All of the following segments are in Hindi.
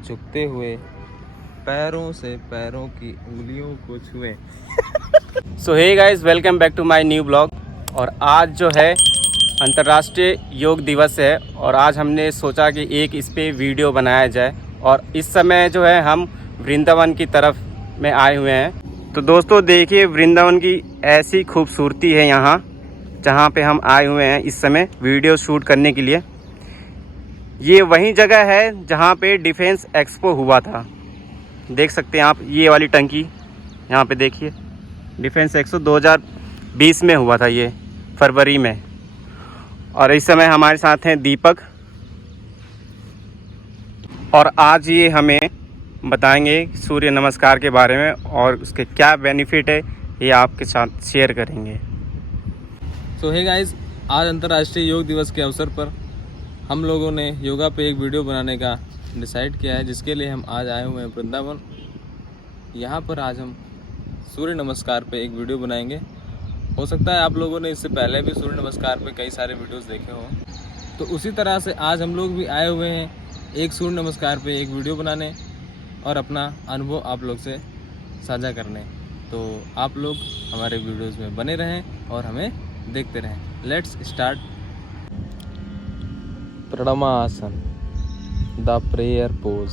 झुकते हुए पैरों से पैरों की उंगलियों को छुएं। So hey guys, welcome back to my new blog. और आज जो है अंतर्राष्ट्रीय योग दिवस है और आज हमने सोचा कि एक इस पे वीडियो बनाया जाए। और इस समय जो है हम वृंदावन की तरफ में आए हुए हैं। तो दोस्तों देखिए, वृंदावन की ऐसी खूबसूरती है यहाँ जहाँ पे हम आए हुए हैं इस समय वीडियो शूट करने के लिए। ये वही जगह है जहाँ पे डिफेंस एक्सपो हुआ था। देख सकते हैं आप, ये वाली टंकी यहाँ पे देखिए। डिफेंस एक्सपो 2020 में हुआ था, ये फरवरी में। और इस समय हमारे साथ हैं दीपक, और आज ये हमें बताएंगे सूर्य नमस्कार के बारे में और उसके क्या बेनिफिट है, ये आपके साथ शेयर करेंगे। सो हे गाइस, आज अंतर्राष्ट्रीय योग दिवस के अवसर पर हम लोगों ने योगा पे एक वीडियो बनाने का डिसाइड किया है, जिसके लिए हम आज आए हुए हैं वृंदावन। यहाँ पर आज हम सूर्य नमस्कार पे एक वीडियो बनाएंगे। हो सकता है आप लोगों ने इससे पहले भी सूर्य नमस्कार पे कई सारे वीडियोस देखे हों, तो उसी तरह से आज हम लोग भी आए हुए हैं एक सूर्य नमस्कार पे एक वीडियो बनाने और अपना अनुभव आप लोग से साझा करने। तो आप लोग हमारे वीडियोस में बने रहें और हमें देखते रहें। Let's start. Pranamasana, the prayer pose.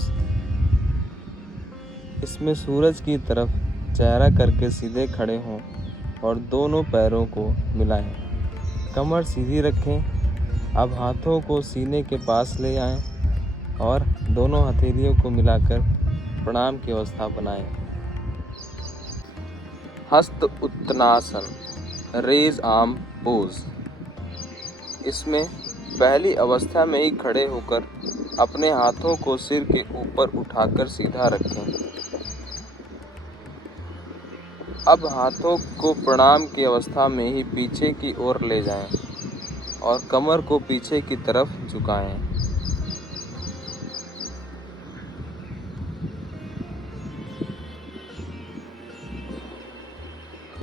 इसमें सूरज की तरफ चेहरा करके सीधे खड़े हों और दोनों पैरों को मिलाएं। कमर सीधी रखें। अब हाथों को सीने के पास ले आएं और दोनों हथेलियों को मिलाकर प्रणाम की अवस्था बनाएं। हस्त उत्तनासन, रेज आर्म पोज। इसमें पहली अवस्था में ही खड़े होकर अपने हाथों को सिर के ऊपर उठाकर सीधा रखें। अब हाथों को प्रणाम की अवस्था में ही पीछे की ओर ले जाएं और कमर को पीछे की तरफ झुकाएं।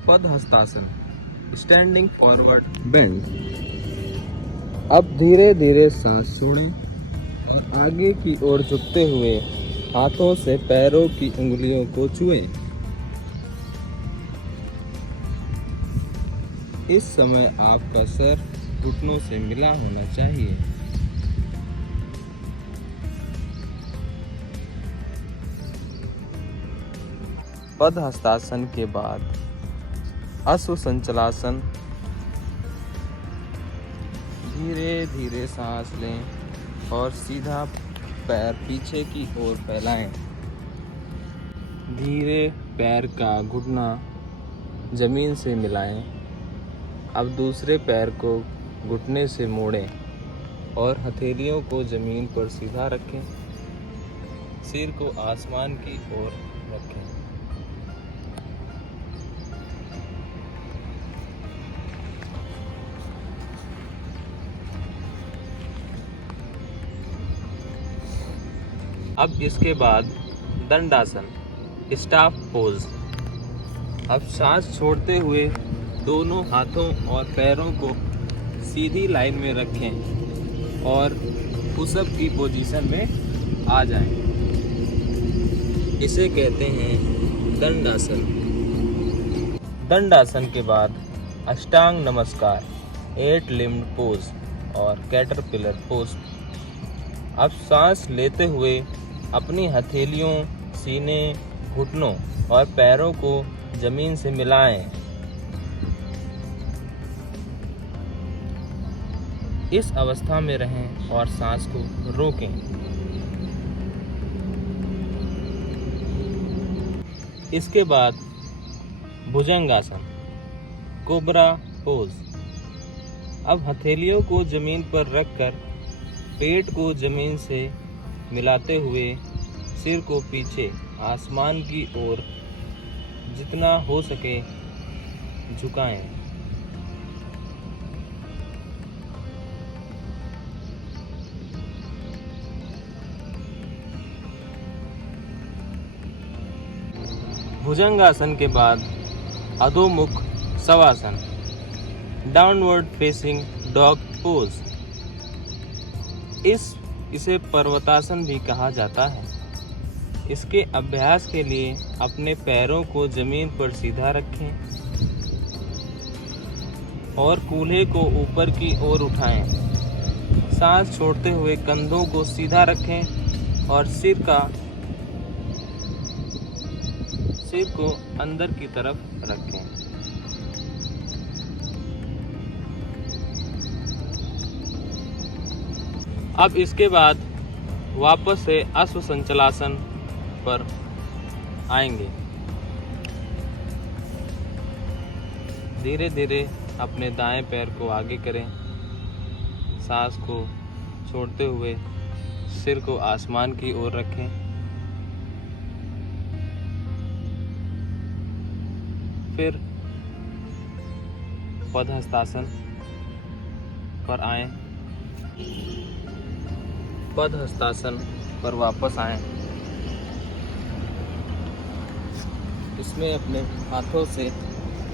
पद्हस्तासन, स्टैंडिंग फॉरवर्ड बेंड। अब धीरे धीरे सांस छोड़ें और आगे की ओर झुकते हुए हाथों से पैरों की उंगलियों को छुएं। इस समय आपका सर घुटनों से मिला होना चाहिए। पद्हस्तासन के बाद अश्व संचलासन। धीरे धीरे सांस लें और सीधा पैर पीछे की ओर फैलाएं। धीरे पैर का घुटना जमीन से मिलाएं। अब दूसरे पैर को घुटने से मोड़ें और हथेलियों को जमीन पर सीधा रखें। सिर को आसमान की ओर रखें। अब इसके बाद दंडासन, स्टाफ पोज। अब सांस छोड़ते हुए दोनों हाथों और पैरों को सीधी लाइन में रखें और पुशअप की पोजीशन में आ जाएं। इसे कहते हैं दंडासन। दंडासन के बाद अष्टांग नमस्कार, 8 लिम्ब पोज और कैटरपिलर पोज। अब सांस लेते हुए अपनी हथेलियों, सीने, घुटनों और पैरों को जमीन से मिलाएं। इस अवस्था में रहें और सांस को रोकें। इसके बाद भुजंगासन, कोबरा पोज। अब हथेलियों को जमीन पर रखकर पेट को जमीन से मिलाते हुए सिर को पीछे आसमान की ओर जितना हो सके झुकाएं। भुजंगासन के बाद Adhomukha Shavasana, downward facing dog pose. इसे पर्वतासन भी कहा जाता है। इसके अभ्यास के लिए अपने पैरों को जमीन पर सीधा रखें और कूल्हे को ऊपर की ओर उठाएं। सांस छोड़ते हुए कंधों को सीधा रखें और सिर को अंदर की तरफ रखें। अब इसके बाद वापस से अश्व संचलासन पर आएंगे। धीरे धीरे अपने दाएं पैर को आगे करें, सांस को छोड़ते हुए सिर को आसमान की ओर रखें। फिर पद्हस्तासन पर आएं। पद्हस्तासन पर वापस आएं। इसमें अपने हाथों से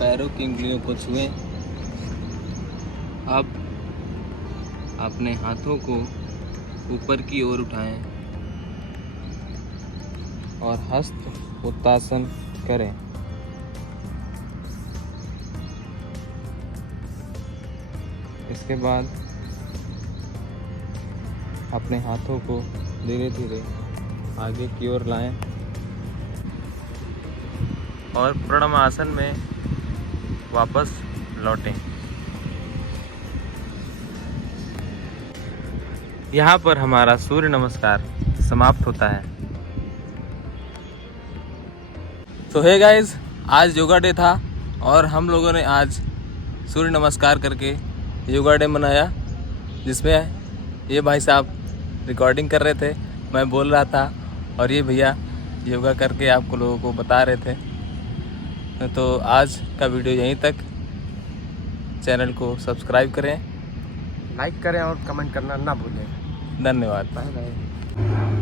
पैरों की उंगलियों को छुएं। अब अपने हाथों को ऊपर की ओर उठाएं और हस्त उत्तासन करें। इसके बाद अपने हाथों को धीरे धीरे आगे की ओर लाएं और प्रणमासन में वापस लौटें। यहाँ पर हमारा सूर्य नमस्कार समाप्त होता है। तो हे गाइस, आज योगा डे था और हम लोगों ने आज सूर्य नमस्कार करके योगा डे मनाया, जिसमें ये भाई साहब रिकॉर्डिंग कर रहे थे, मैं बोल रहा था और ये भैया योगा करके आपको लोगों को बता रहे थे। तो आज का वीडियो यहीं तक। चैनल को सब्सक्राइब करें, लाइक करें और कमेंट करना ना भूलें। धन्यवाद। Bye bye.